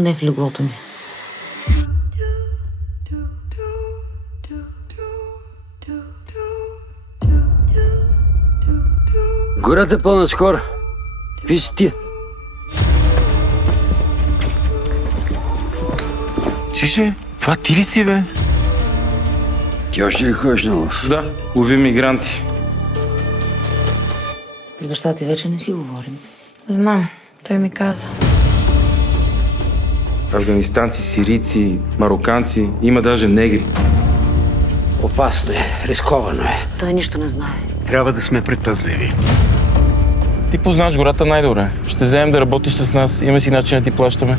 не в леглото ми. Гората е пълна с хора. Какви си ти? Чише, това ти ли си, бе? Ти още ли ходиш на лов? Да, лови мигранти. С баща ти вече не си говорим. Знам, той ми каза. Афганистанци, сирийци, мароканци, има даже негри. Опасно е, рисковано е. Той нищо не знае. Трябва да сме предпазливи. Ти познаш гората най-добре. Ще вземем да работиш с нас. Има си начин да ти плащаме.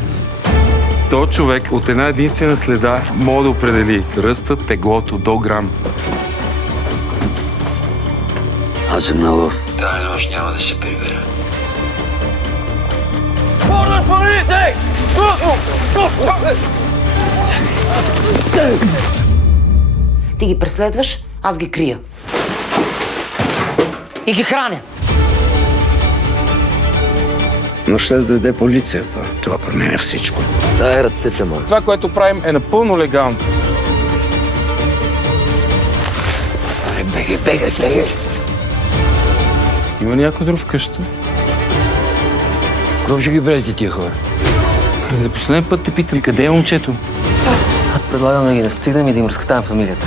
То човек от една единствена следа може да определи ръста, теглото до грам. Аз съм на лов. Тая нощ няма да се прибера. Ти ги преследваш, аз ги крия. И ги храня. Но ще дойде полицията. Това променя всичко. Дай ръцете му. Това, което правим, е напълно легално. Бегай. Има някой друг в къщата? Кой ще ги правите тия хора? За последен път те питам, къде е момчето? Аз предлагам да ги настигнем и да им разкатаем фамилията.